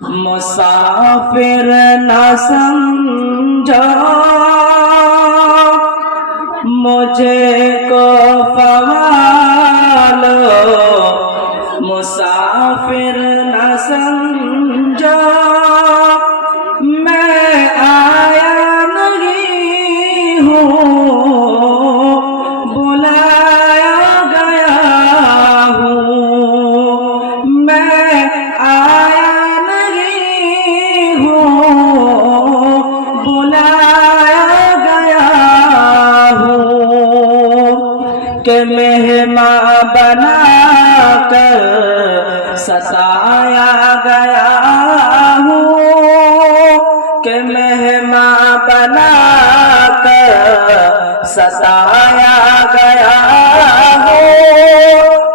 मुसाफिर न समझो मुझे को फवालो, मुसाफिर न समझो मैं आया नहीं हूँ, बुलाया गया हूँ। मैं आया नहीं हूँ, बुलाया गया हूँ। कि मेहमान बना कर सताया गया हूँ, कि मेहमान बना कर सताया गया हूँ।